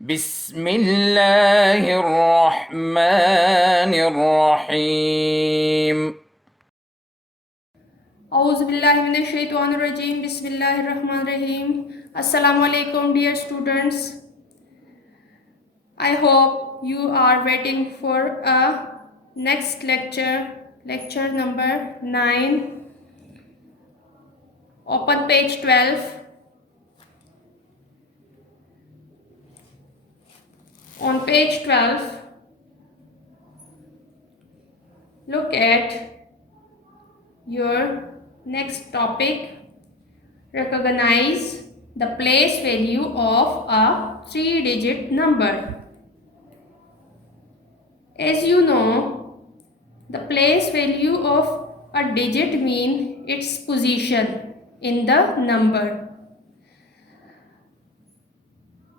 بسم الله الرحمن الرحيم Auzubillahiminash-shaytanir-rajim. Bismillahir-rahmanir-rahim. Assalamu alaikum, dear students. I hope you are waiting for a next lecture number 9. Open page 12. On page 12, look at your next topic. Recognize the place value of a 3-digit number. As you know, the place value of a digit means its position in the number.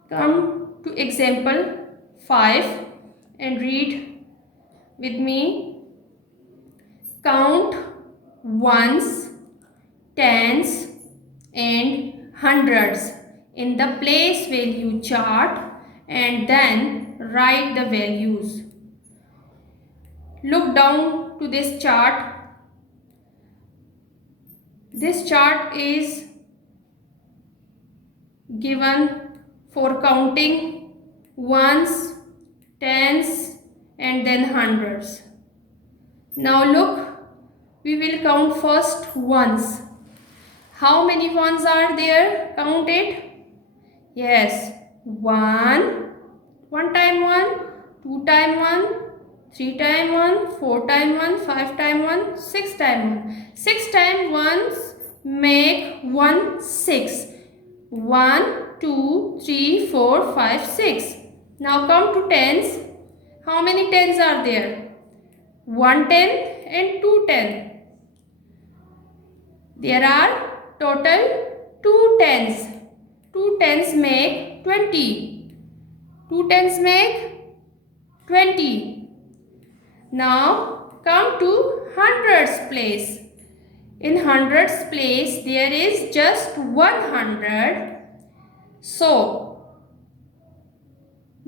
Come to example 5 and read with me. Count ones, tens and hundreds in the place value chart and then write the values. Look down to this chart. This chart is given for counting ones, tens and then hundreds. Now look, we will count first ones. How many ones are there? Count it. Yes, 1 time 1, 2 time 1, 3 time 1, 4 time 1, 5 time 1, 6 time 1. 6 time 1s make 1 6. 1, 2, 3, 4, 5, 6. Now come to tens. How many tens are there? 1 10 and 2 10. There are total 2 tens. 2 tens make 20. 2 tens make 20. Now come to hundreds place. In hundreds place there is just 100. So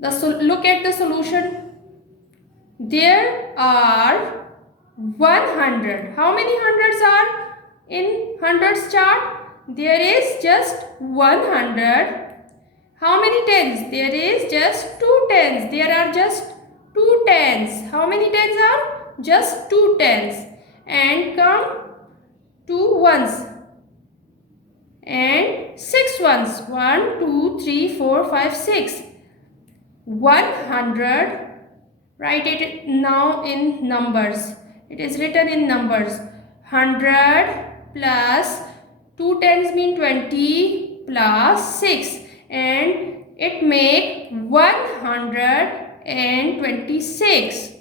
look at the solution. There are 100. How many hundreds are in hundreds chart? There is just 100. How many tens? There is just 2 tens. There are just 2 tens. How many tens are? Just 2 tens. And come to ones. And 6 ones. 1, 2, 3, 4, 5, 6. 100. Write it now in numbers. It is written in numbers. 100 plus 2 tens mean 20 plus 6 and it make 126.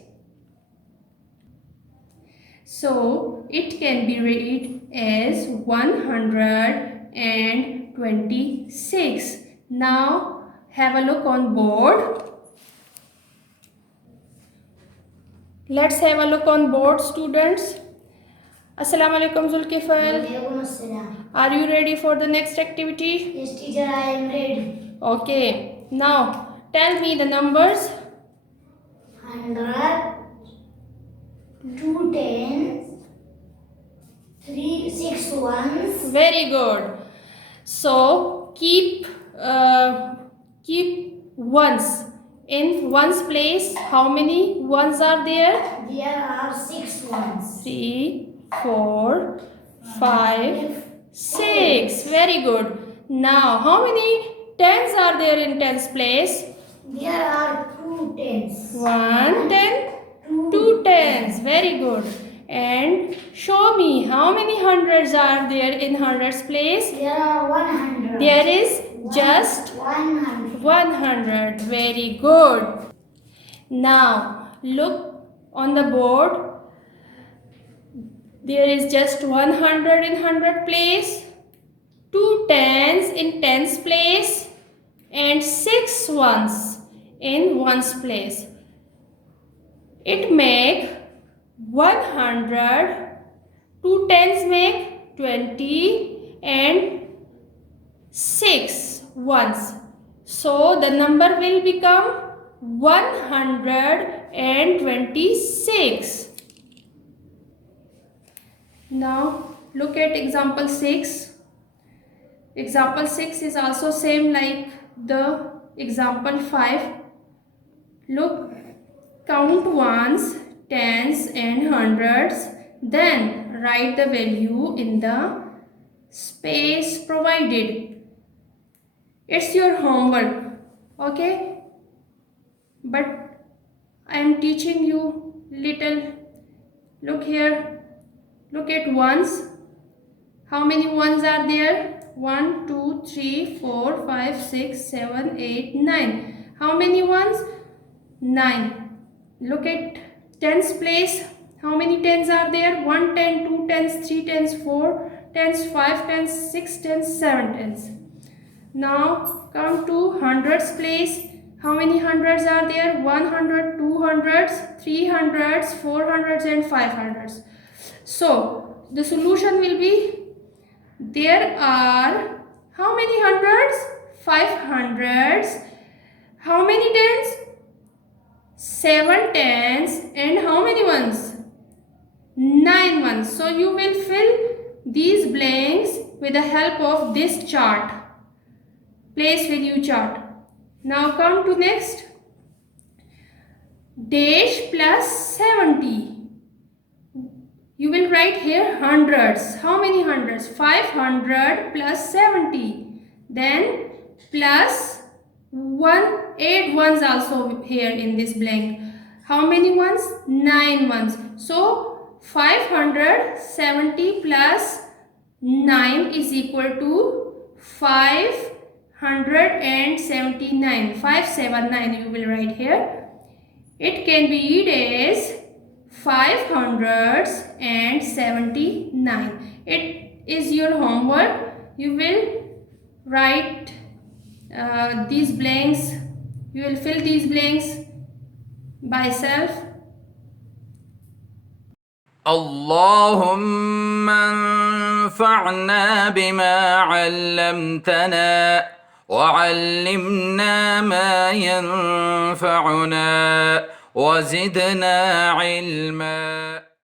So it can be read as 126. Now have a look on board. Let's have a look on board, students. Assalamu alaikum Zulkifl. Are you ready for the next activity? Yes, teacher, I am ready. Okay. Now, tell me the numbers. 100, 2 tens, 6 ones. Very good. So, keep ones in ones place. How many ones are there? There are 6 ones. 3, 4, 5, 6. Very good. Now, how many tens are there in tens place? There are 2 tens. 1 10, 2 tens. Very good. And show me how many hundreds are there in hundreds place? There are 100. There is just 100. Very good. Now, look on the board. There is just 100 in 100 place, 2 tens in tens place and 6 ones in ones place. It make 100, 2 tens make 20 and 6 ones. So the number will become 126. Now look at example 6. Example 6 is also same like the example 5. Look, count ones, tens and hundreds, then write the value in the space provided. It's your homework, okay? But I am teaching you little. Look here, look at ones. How many ones are there? 1, 2, 3, 4, 5, 6, 7, 8, 9. How many ones? 9. Look at tens place. How many tens are there? 1 10, 2 tens, 3 tens, 4 tens, 5 tens, 6 tens, 7 tens. Now come to hundreds place. How many hundreds are there? 100, 200s, 300s, 400s and 500s. So the solution will be, there are how many hundreds? 500s. How many tens? 7 tens. And how many ones? 9 ones. So you will fill these blanks with the help of this chart. Place value chart. Now come to next. Dash plus 70. You will write here hundreds. How many hundreds? 500 plus 70. Then plus 1, 8 ones also here in this blank. How many ones? 9 ones. So 570 plus 9 is equal to 579. 579 you will write here. It can be read as 579. It is your homework. You will write these blanks. You will fill these blanks by self. اللهم انفعنا بما علمتنا وعلمنا ما ينفعنا وزدنا علما.